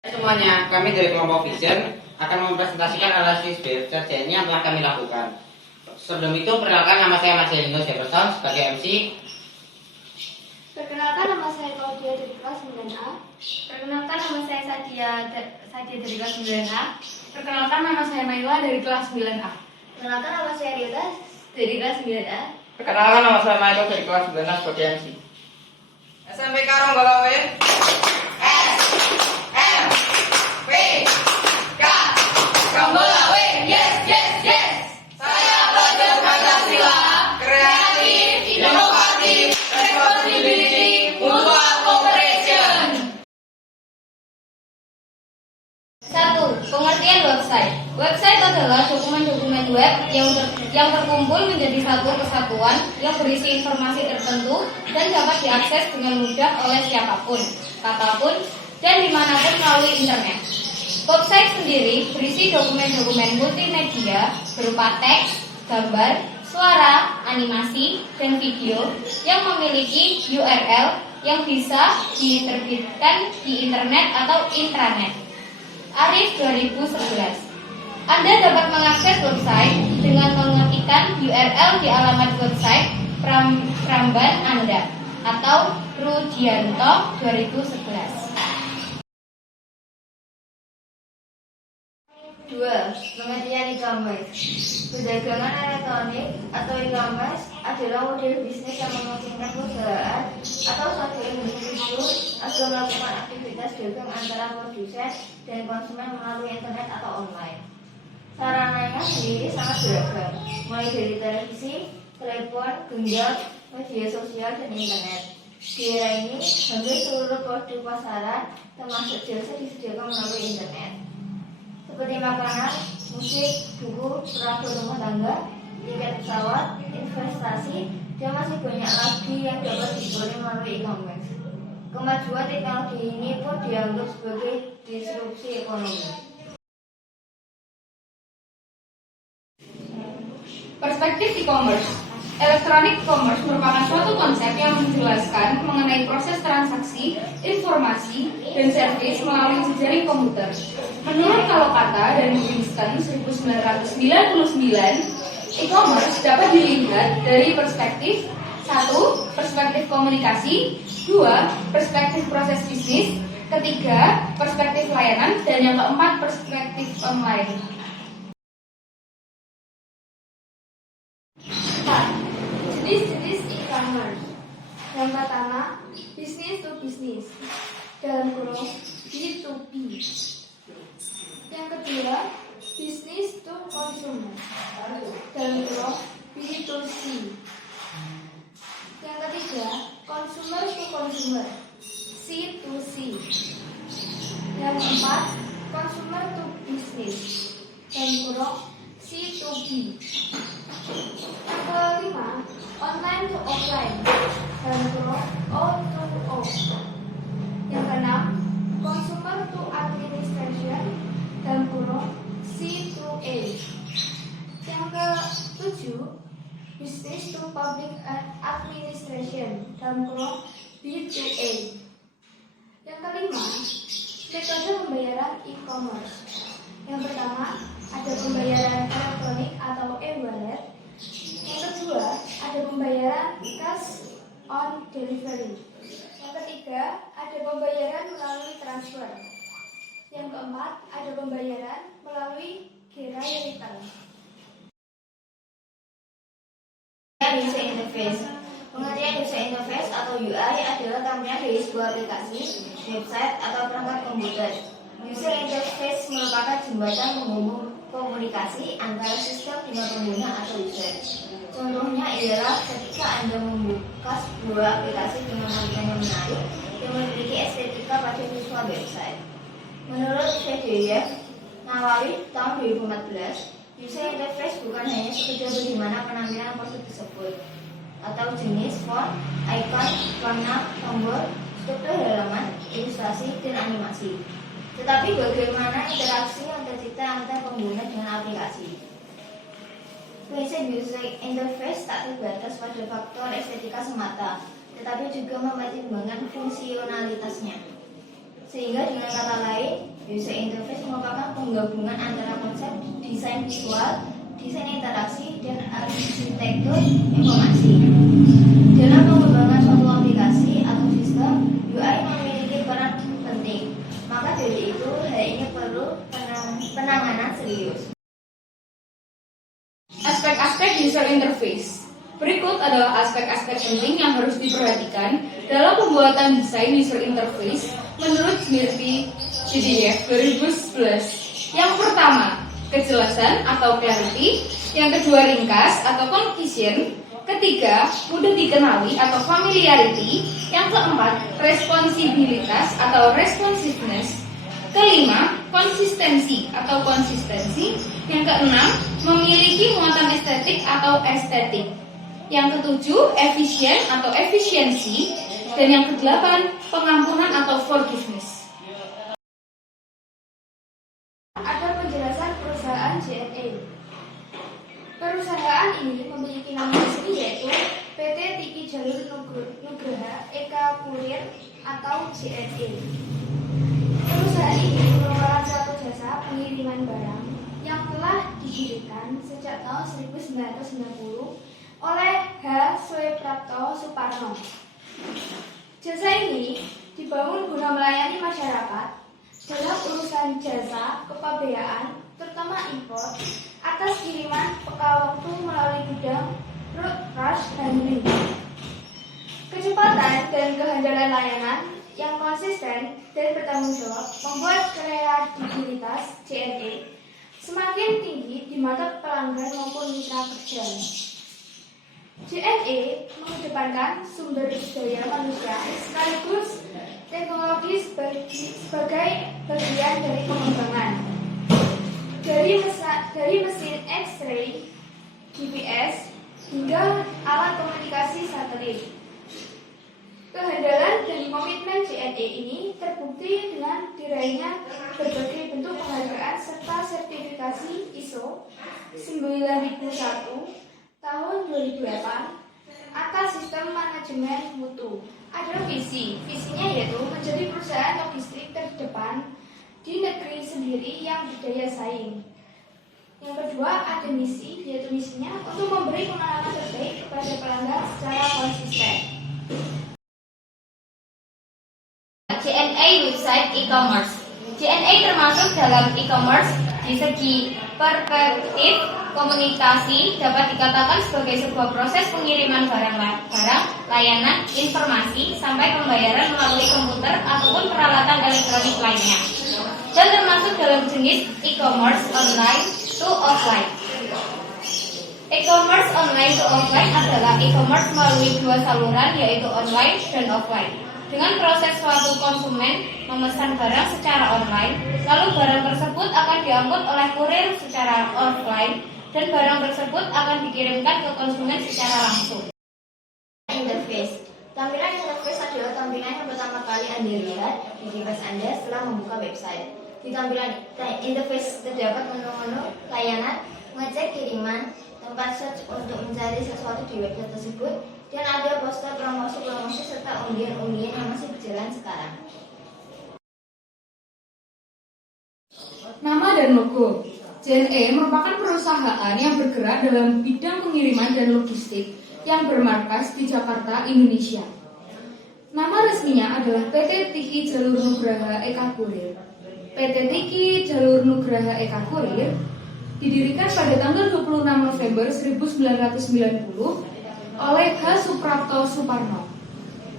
Semuanya, kami dari kelompok Vision akan mempresentasikan analisis website yang telah kami lakukan. Sebelum itu, perkenalkan nama saya Mas Elino Jefferson sebagai MC. Perkenalkan nama saya Claudia dari kelas 9A. Perkenalkan nama saya Sadia dari kelas 9A. Perkenalkan nama saya Maila dari kelas 9A. Perkenalkan nama saya Riota dari kelas 9A. Perkenalkan nama saya Michael dari kelas 9A sebagai MC. SMP Karong Golawe. S M P K Golawe. Yes, yes, yes. Saya pelajar Pancasila, kreatif, inovatif, responsibility, mutual cooperation. 1. Pengertian website. Website adalah dokumen-dokumen web yang terkumpul menjadi satu kesatuan yang berisi informasi tertentu dan dapat diakses dengan mudah oleh siapapun, kapanpun, dan dimanapun melalui internet. Website sendiri berisi dokumen-dokumen multimedia berupa teks, gambar, suara, animasi, dan video yang memiliki URL yang bisa diterbitkan di internet atau intranet. Arif 2011. Anda dapat mengakses website dengan mengetikkan URL di alamat website Pramban Anda atau Rudianto 2011. 2. Pengertian e-commerce. Perdagangan elektronik atau e-commerce adalah model bisnis yang memungkinkan perusahaan atau suatu individu agar melakukan aktivitas dagang antara produsen dan konsumen melalui internet atau online. Sarananya sendiri sangat beragam, mulai dari televisi, telepon, genggam, media sosial, dan internet. Di era ini, hampir seluruh produk pasaran, termasuk jasa disediakan melalui internet. Seperti makanan, musik, buku, perabot rumah tangga, tiket pesawat, investasi, dan masih banyak lagi yang dapat diperoleh melalui e-commerce. Kemajuan teknologi ini pun dianggap sebagai disrupsi ekonomi. Perspektif e-commerce. Electronic commerce merupakan suatu konsep yang menjelaskan mengenai proses transaksi, informasi, dan servis melalui jejaring komputer. Menurut Kalokata dan Winston 1999, e-commerce dapat dilihat dari perspektif 1. Perspektif komunikasi, 2. Perspektif proses bisnis, 3. Perspektif layanan, dan yang keempat perspektif online. 4. Jenis-jenis e-commerce. Yang pertama, business to business, dalam kurung B2B. Yang kedua, business to consumer, dalam kurung B2C. Yang ketiga, consumer to consumer, C2C. Yang keempat, consumer to business, dalam kurung C2B. Yang kelima, online to offline, dalam kurung O2O. Yang keenam, consumer to administration, dalam kurung C2A. Yang ketujuh, business to public administration, dalam kurung B2A. Yang kelima, metode pembayaran e-commerce. Yang pertama, ada pembayaran elektronik atau e-wallet. Yang kedua, ada pembayaran cash on delivery. Yang ketiga, ada pembayaran melalui transfer. Yang keempat, ada pembayaran melalui gerai retail. User interface. Pengertian user interface atau UI adalah tampilan dari sebuah aplikasi, website, atau perangkat komputer. User interface merupakan jembatan penghubung komunikasi antara sistem dengan pengguna atau user. Contohnya ialah ketika Anda membuka sebuah aplikasi dengan tampilan yang menarik yang memiliki estetika pada visual website. Menurut Fedyev Nawawi tahun 2014, user interface bukan hanya sekedar bagaimana penampilan produk tersebut, atau jenis font, icon, warna, tombol, struktur halaman, ilustrasi, dan animasi, tetapi bagaimana interaksi yang tercipta antara pengguna dengan aplikasi. Prinsip user interface tak terbatas pada faktor estetika semata, tetapi juga mempertimbangkan fungsionalitasnya. Sehingga dengan kata lain, User interface merupakan penggabungan antara konsep desain visual, desain interaksi, dan arsitektur informasi. Dalam pengembangan suatu aplikasi atau sistem, UI memiliki peran penting. Maka dari itu, hal ini perlu penanganan serius. Aspek-aspek user interface. Berikut adalah aspek-aspek penting yang harus diperhatikan dalam pembuatan desain user interface menurut Smirty JDF 2011. Yang pertama, kejelasan atau clarity. Yang kedua, ringkas atau concision. Ketiga, mudah dikenali atau familiarity. Yang keempat, responsibilitas atau responsiveness. Kelima, konsistensi atau konsistensi. Yang keenam, memiliki muatan estetik atau estetik. Yang ketujuh, efisien atau efisiensi. Dan yang kedelapan, pengampunan atau forgiveness. Ada penjelasan perusahaan JNE. Perusahaan ini memiliki nama resmi yaitu PT Tiki Jalur Nugraha Eka Kurir atau JNE. Perusahaan ini merupakan suatu jasa pengiriman barang yang telah didirikan sejak tahun 1990 oleh H. Sueprapto Suparno. Jasa ini dibangun guna melayani masyarakat dalam urusan jasa kepabeaan, terutama impor, atas kiriman peka waktu melalui gudang, road rush handling. Kecepatan dan kehandalan layanan yang konsisten dan bertanggung jawab membuat kredibilitas JNE semakin tinggi di mata pelanggan maupun mitra kerja. JNE mengedepankan sumber daya manusia sekaligus teknologi sebagai bagian dari pengembangan. Dari mesin X-ray, GPS, hingga alat komunikasi satelit. Kehandalan dan komitmen JNE ini terbukti dengan diraihnya berbagai bentuk penghargaan serta sertifikasi ISO 9001 tahun 2008 atas sistem manajemen mutu. Ada visinya yaitu menjadi perusahaan logistik terdepan di negeri sendiri yang berdaya saing. Yang kedua, ada misi, yaitu misinya untuk memberi pengalaman terbaik kepada pelanggan secara konsisten. JNE website e-commerce. JNE termasuk dalam e-commerce di segi perspektif komunikasi dapat dikatakan sebagai sebuah proses pengiriman barang, layanan, informasi, sampai pembayaran melalui komputer ataupun peralatan elektronik lainnya. Dan termasuk dalam jenis e-commerce online to offline. E-commerce online to offline adalah e-commerce melalui dua saluran yaitu online dan offline. Dengan proses suatu konsumen memesan barang secara online, lalu barang tersebut akan diangkut oleh kurir secara offline dan barang tersebut akan dikirimkan ke konsumen secara langsung. Interface. Tampilan interface adalah tampilan yang pertama kali Anda lihat di device Anda setelah membuka website. Di tampilan interface terdapat menu-menu layanan, mengecek kiriman, tempat search untuk mencari sesuatu di website tersebut, dan ada poster promosi-promosi serta undian-undian yang masih berjalan sekarang. Nama dan logo. JNE merupakan perusahaan yang bergerak dalam bidang pengiriman dan logistik yang bermarkas di Jakarta, Indonesia. Nama resminya adalah PT Tiki Jalur Nugraha Eka Kurir. PT Tiki Jalur Nugraha Eka Kurir didirikan pada tanggal 26 November 1990 oleh H. Suprapto Suparno.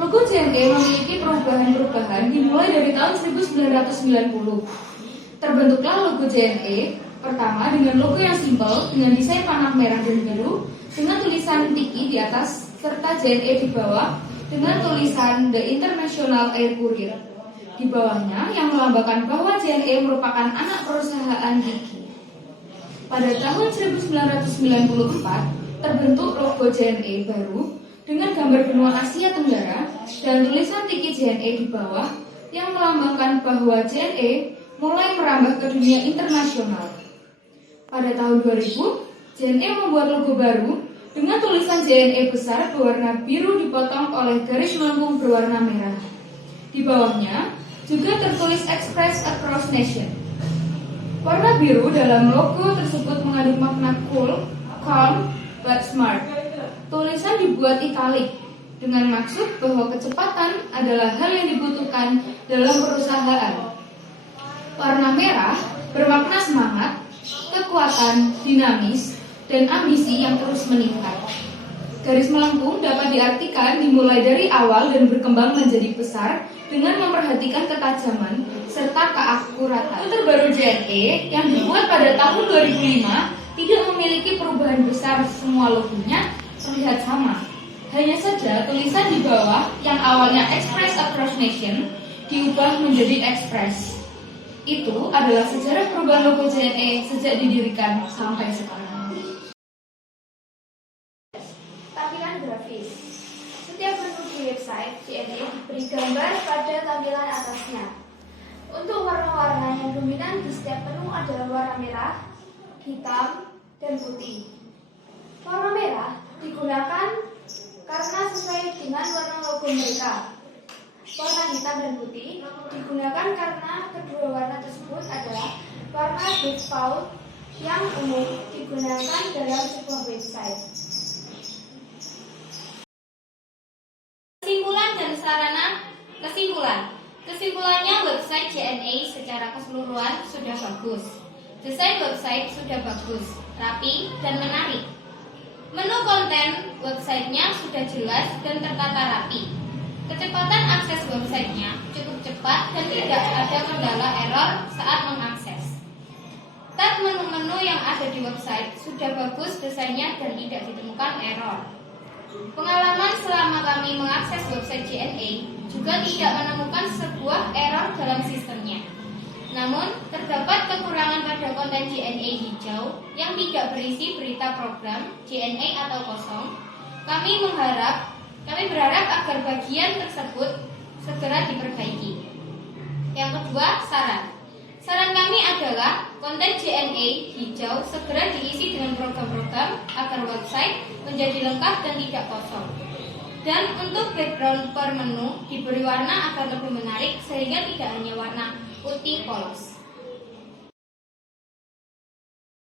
Logo JNE memiliki perubahan-perubahan dimulai dari tahun 1990. Terbentuklah logo JNE pertama dengan logo yang simpel dengan desain panah merah dan biru dengan tulisan Tiki di atas serta JNE di bawah dengan tulisan The International Air Courier di bawahnya yang melambangkan bahwa JNE merupakan anak perusahaan Tiki. Pada tahun 1994 terbentuk logo JNE baru dengan gambar benua Asia Tenggara dan tulisan Tiki JNE di bawah yang melambangkan bahwa JNE mulai merambah ke dunia internasional. Pada tahun 2000, JNE membuat logo baru dengan tulisan JNE besar berwarna biru dipotong oleh garis melengkung berwarna merah. Di bawahnya, juga tertulis Express Across Nation. Warna biru dalam logo tersebut mengandung makna cool, calm, but smart. Tulisan dibuat italik dengan maksud bahwa kecepatan adalah hal yang dibutuhkan dalam perusahaan. Warna merah bermakna semangat, kekuatan, dinamis, dan ambisi yang terus meningkat. Garis melengkung dapat diartikan dimulai dari awal dan berkembang menjadi besar dengan memperhatikan ketajaman serta keakuratan. Terbaru JNE yang dibuat pada tahun 2005 tidak memiliki perubahan besar, semua logonya terlihat sama. Hanya saja tulisan di bawah yang awalnya Express Across Nation diubah menjadi Express. Itu adalah sejarah perubahan logo JNE sejak didirikan sampai sekarang. Tampilan grafis. Setiap menu di website JNE diberi gambar pada tampilan atasnya. Untuk warna-warna yang dominan di setiap menu adalah warna merah, hitam, dan putih. Warna merah digunakan karena sesuai dengan warna logo mereka. Warna hitam dan putih digunakan karena kedua warna tersebut adalah warna default yang umum digunakan dalam sebuah website. Kesimpulan dan sarana. Kesimpulannya, website JNE secara keseluruhan sudah bagus. Desain website sudah bagus, rapi, dan menarik. Menu konten websitenya sudah jelas dan tertata rapi. Kecepatan akses websitenya cukup cepat dan tidak ada kendala error saat mengakses. Tab menu-menu yang ada di website sudah bagus desainnya dan tidak ditemukan error. Pengalaman selama kami mengakses website JNE juga tidak menemukan sebuah error dalam sistemnya. Namun, terdapat kekurangan pada konten JNE hijau yang tidak berisi berita program JNE atau kosong. Kami berharap agar bagian tersebut segera diperbaiki. Yang kedua, saran. Saran kami adalah konten JNE hijau segera diisi dengan program-program agar website menjadi lengkap dan tidak kosong. Dan untuk background per menu diberi warna agar lebih menarik sehingga tidak hanya warna putih polos.